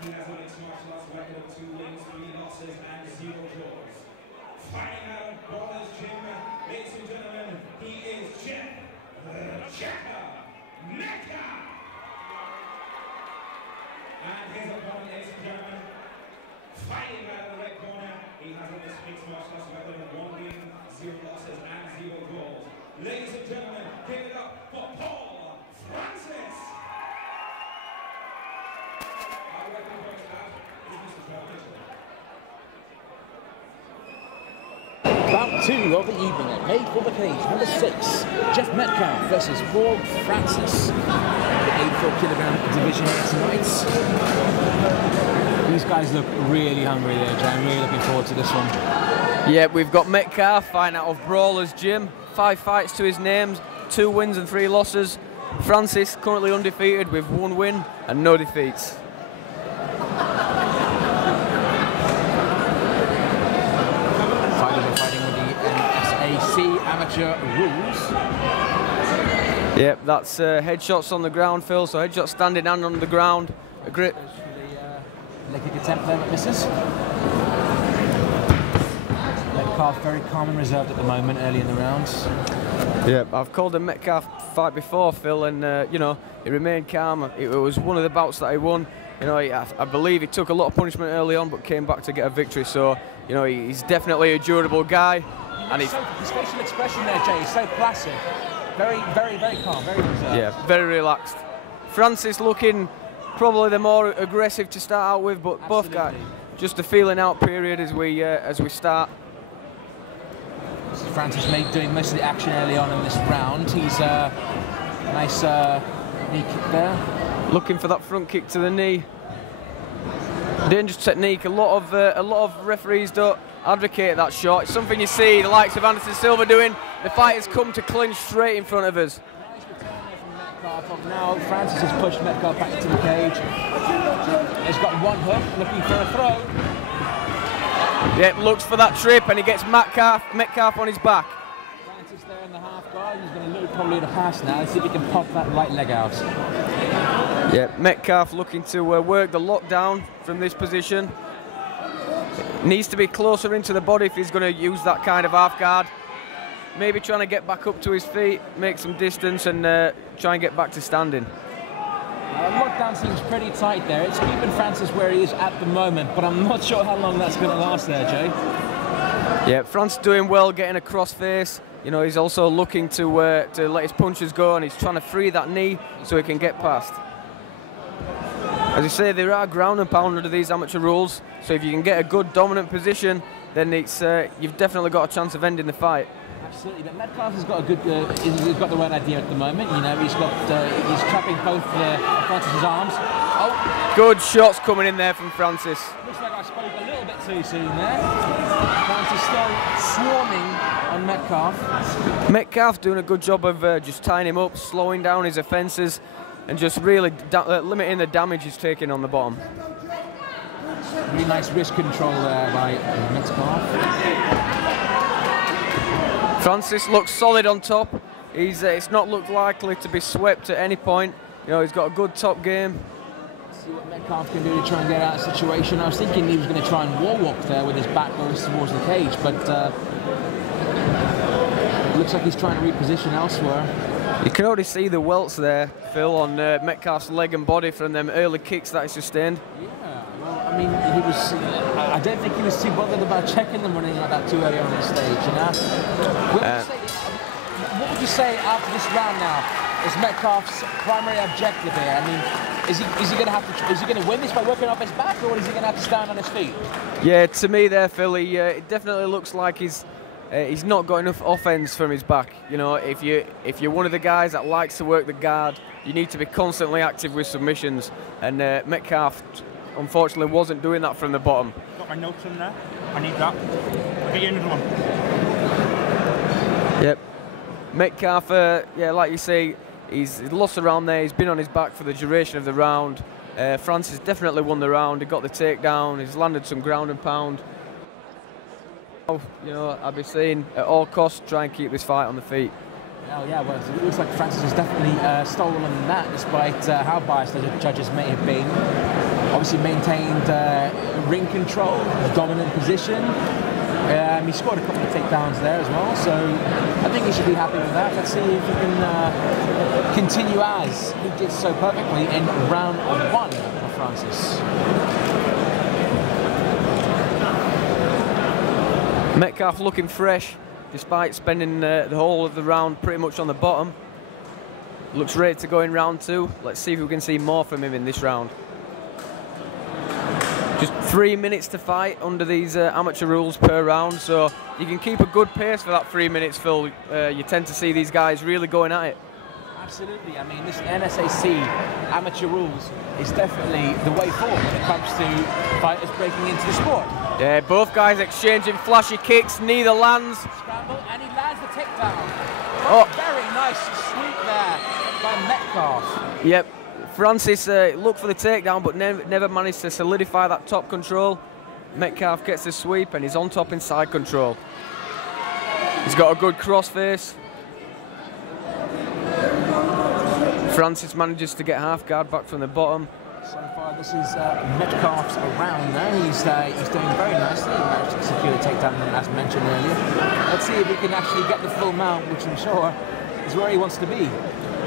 He has a mixed martial arts record of 2 wins, 3 losses, and 0 draws. Fighting out of Brawler's Gym, ladies and gentlemen, he is Jeff Metcalf. And his opponent, ladies and gentlemen, fighting out of the red corner, he has a mixed martial arts record of 1 win, 0 losses, and 0 draws. Ladies and gentlemen, give it up for Paul Francis. Bout 2 of the evening at Made for the Cage, number 6, Jeff Metcalf versus Paul Francis. The 84kg division tonight. These guys look really hungry there, Jay. I'm really looking forward to this one. Yeah, we've got Metcalf fighting out of Brawler's Gym. 5 fights to his name, 2 wins and 3 losses. Francis currently undefeated with 1 win and no defeats. Amateur rules. Yep, that's headshots on the ground, Phil. So headshots standing and on the ground. A grip. Leg kick attempt there, but misses. Metcalf very calm and reserved at the moment, early in the rounds. Yep, I've called a Metcalf fight before, Phil, and you know, he remained calm. It was one of the bouts that he won. You know, I believe he took a lot of punishment early on, but came back to get a victory. So, you know, he's definitely a durable guy. And his facial expression there, Jay, is so placid. Very calm, very reserved. Yeah, very relaxed. Francis looking probably the more aggressive to start out with, but both guys just a feeling out period as we start. This is Francis doing most of the action early on in this round. He's nice knee kick there. Looking for that front kick to the knee. Dangerous technique. A lot of referees don't advocate that shot. It's something you see the likes of Anderson Silva doing. The fighters come to clinch straight in front of us. Nice return there from Metcalf. Now Francis has pushed Metcalf back into the cage. He's got 1 hook, looking for a throw. Yep, looks for that trip, and he gets Metcalf on his back. Francis there in the half guard. He's going to look probably at a pass now. Let's see if he can pop that right leg out. Yeah, Metcalf looking to work the lockdown from this position. Needs to be closer into the body if he's going to use that kind of half guard. Maybe trying to get back up to his feet, make some distance, and try and get back to standing. Lockdown seems pretty tight there. It's keeping Francis where he is at the moment, but I'm not sure how long that's going to last there, Jay. Yeah, Francis doing well, getting a cross face. You know, he's also looking to let his punches go, and he's trying to free that knee so he can get past. As you say, there are ground and pound under these amateur rules, so if you can get a good dominant position, then it's you've definitely got a chance of ending the fight. Absolutely, but Metcalf has got a good, he's got the right idea at the moment. You know, he's trapping both Francis's arms. Oh, good shots coming in there from Francis. Looks like I spoke a little bit too soon there. Francis still swarming on Metcalf. Metcalf doing a good job of just tying him up, slowing down his offences, and just really limiting the damage he's taking on the bottom. Really nice wrist control there by Metcalf. Francis looks solid on top. It's not looked likely to be swept at any point. You know, he's got a good top game. Let's see what Metcalf can do to try and get out of the situation. I was thinking he was going to try and wall walk there with his back towards the cage, but it looks like he's trying to reposition elsewhere. You can already see the welts there, Phil, on Metcalf's leg and body from them early kicks that he sustained. Yeah, well, I mean, I don't think he was too bothered about checking them running like that too early on the stage, you know? What would you say after this round now is Metcalf's primary objective here? I mean, is he going to win this by working off his back, or is he going to have to stand on his feet? Yeah, to me there, Phil, it definitely looks like he's not got enough offense from his back. You know, if you're one of the guys that likes to work the guard, you need to be constantly active with submissions, and Metcalf unfortunately wasn't doing that from the bottom. Got my notes in there. I need that. I'll get you another one. Yep. Metcalf, yeah, like you say, he's lost around there. He's been on his back for the duration of the round. Francis definitely won the round. He got the takedown. He's landed some ground and pound. You know, I'll be saying at all costs try and keep this fight on the feet. Oh yeah, well, it looks like Francis has definitely stolen that, despite how biased the judges may have been. Obviously maintained ring control, dominant position. He scored a couple of takedowns there as well, so I think he should be happy with that. Let's see if he can continue as he did so perfectly in round 1 for Francis. Metcalf looking fresh, despite spending the whole of the round pretty much on the bottom. Looks ready to go in round 2. Let's see if we can see more from him in this round. Just 3 minutes to fight under these amateur rules per round, so you can keep a good pace for that 3 minutes, Phil. You tend to see these guys really going at it. Absolutely. I mean, this NSAC amateur rules is definitely the way forward when it comes to fighters breaking into the sport. Yeah, both guys exchanging flashy kicks, neither lands. Scramble, and he lands the takedown. Oh, very nice sweep there by Metcalf. Yep. Francis looked for the takedown, but never managed to solidify that top control. Metcalf gets the sweep, and he's on top in side control. He's got a good crossface. Francis manages to get half guard back from the bottom. So far, this is Metcalf's round now. He's doing very nicely. He managed to secure the takedown, as mentioned earlier. Let's see if he can actually get the full mount, which I'm sure is where he wants to be.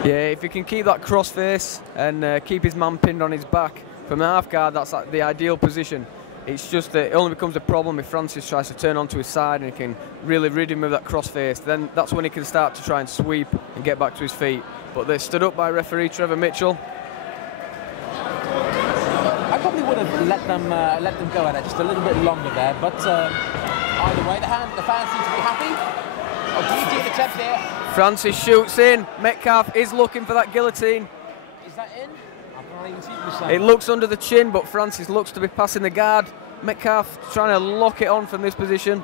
Yeah, if he can keep that crossface and keep his man pinned on his back from the half guard, that's like the ideal position. It's just that it only becomes a problem if Francis tries to turn onto his side and he can really rid him of that crossface. Then that's when he can start to try and sweep and get back to his feet. But they're stood up by referee Trevor Mitchell. I probably would have let them go at it just a little bit longer there, but either way, the fans seem to be happy. Guillotine attempt here. Francis shoots in. Metcalf is looking for that guillotine. Is that in? I can't even see myself. It looks under the chin, but Francis looks to be passing the guard. Metcalf trying to lock it on from this position.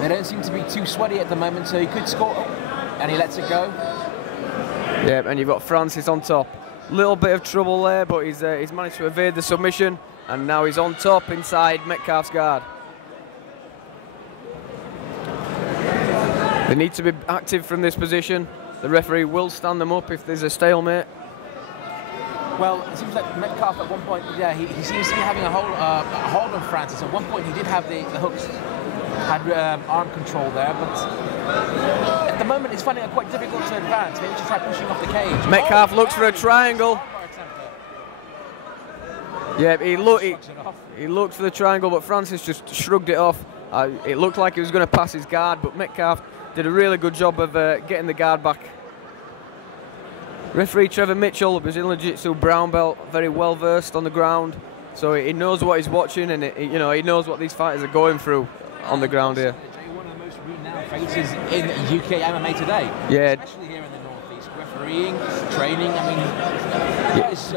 They don't seem to be too sweaty at the moment, so he could score, and he lets it go. Yeah, and you've got Francis on top. Little bit of trouble there, but he's managed to evade the submission, and now he's on top inside Metcalf's guard. They need to be active from this position. The referee will stand them up if there's a stalemate. Well, it seems like Metcalf at one point, yeah, he seems to be having a hold on Francis. At one point he did have the hooks, had arm control there, but at the moment he's finding it quite difficult to advance. Maybe just try pushing off the cage. Metcalf looks for a triangle. Yeah, he looked for the triangle, but Francis just shrugged it off. It looked like he was going to pass his guard, but Metcalf did a really good job of getting the guard back. Referee Trevor Mitchell, Brazilian Jiu-Jitsu brown belt, very well versed on the ground, so he knows what he's watching, and he knows what these fighters are going through on the ground here. One of the most renowned faces in UK MMA today. Yeah, especially here in the Northeast, refereeing, training. I mean, he's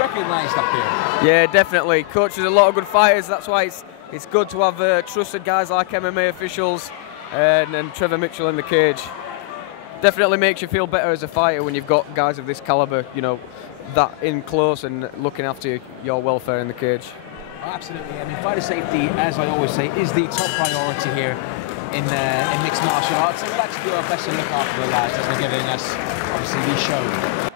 recognised up here. Yeah, definitely. Coaches a lot of good fighters. That's why it's good to have trusted guys like MMA officials and Trevor Mitchell in the cage. Definitely makes you feel better as a fighter when you've got guys of this caliber, that in close and looking after your welfare in the cage. Oh, absolutely. I mean, fighter safety, as I always say, is the top priority here in mixed martial arts. So we'd like to do our best to look after the lads as they're giving us, obviously, the show.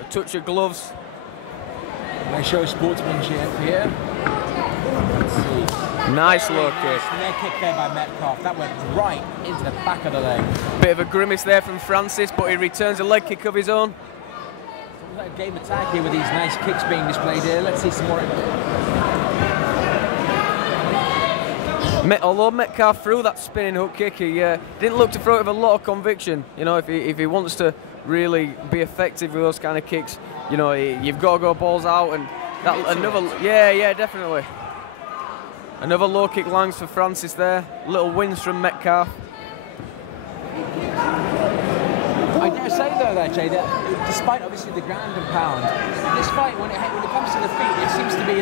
a touch of gloves. They show sportsmanship here. Let's see. Nice low kick. Leg kick there by Metcalf. That went right into the back of the leg. Bit of a grimace there from Francis, but he returns a leg kick of his own. It's like a game attack here with these nice kicks being displayed here. Let's see some more. Although Metcalf threw that spinning hook kick, he didn't look to throw it with a lot of conviction. You know, if he wants to really be effective with those kind of kicks, you know, you've got to go balls out, and that another, yeah, definitely. Another low kick lands for Francis there. Little wins from Metcalf. I dare say though, there, Jay, that despite obviously the ground and pound, this fight when it comes to the feet,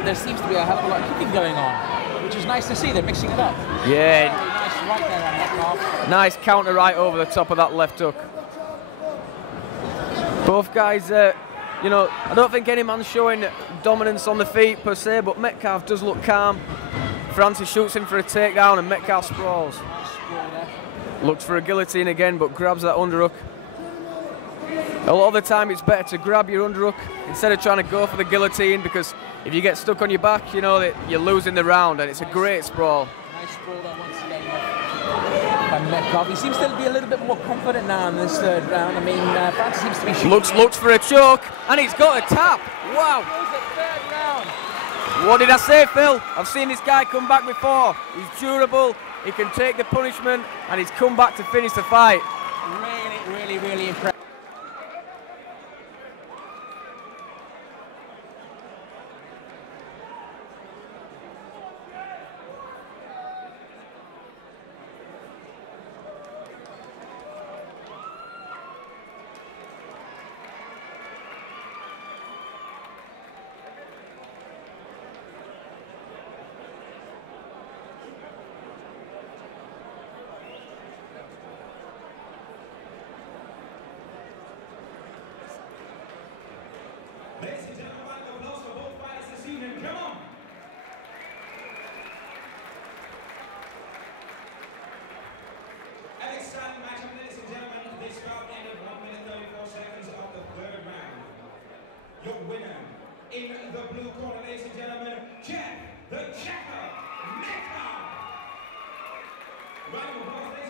there seems to be a hell of a lot of kicking going on, which is nice to see. They're mixing it up. Yeah. Very nice right there on Metcalf. Nice counter right over the top of that left hook. Both guys, you know, I don't think any man's showing dominance on the feet per se, but Metcalf does look calm. Francis shoots him for a takedown and Metcalf sprawls. Nice sprawl there. Looks for a guillotine again, but grabs that underhook. A lot of the time it's better to grab your underhook instead of trying to go for the guillotine, because if you get stuck on your back, you know that you're losing the round, and it's a great sprawl. Nice sprawl there once again by Metcalf. He seems to be a little bit more confident now in this third round. I mean, Francis seems to be shooting. Looks for a choke, and he's got a tap. Wow. Third round. What did I say, Phil? I've seen this guy come back before. He's durable, he can take the punishment, and he's come back to finish the fight. Really impressive. Ladies and gentlemen, round of applause for both fighters this evening. Come on! An exciting matchup, ladies and gentlemen. This round ended 1 minute 34 seconds of the third round. Your winner in the blue corner, ladies and gentlemen, Jeff the Checker Metcalf. Round of applause.